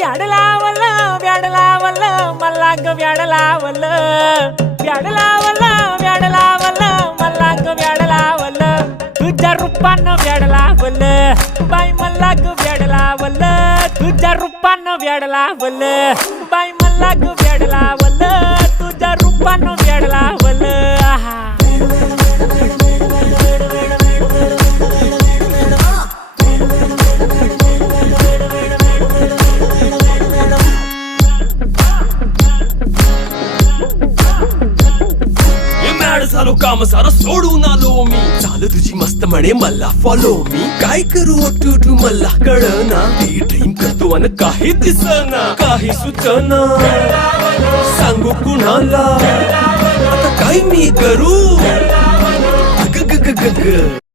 व्याड लावलं व्याड लावलं मला ग व्याड लावलं व्याड लावलं व्याड लावलं मला ग व्याड लावलं तुझ्या रूपानं व्याड लावलं बाई मला ग व्याड लावलं तुझ्या रूपानं व्याड लावलं बाई मला ग व्याड लावलं तुझ्या रूपानं व्याड लावलं आहा झालो काम सारं सोडून आलो मी चाल तुझी मस्त म्हणे मला फॉलो मी काय करू टू मला कळना ती ड्रीम करतो आणि काही दिसना काही सुचना सांगू कुणाला आता काय मी करू ग ग ग ग ग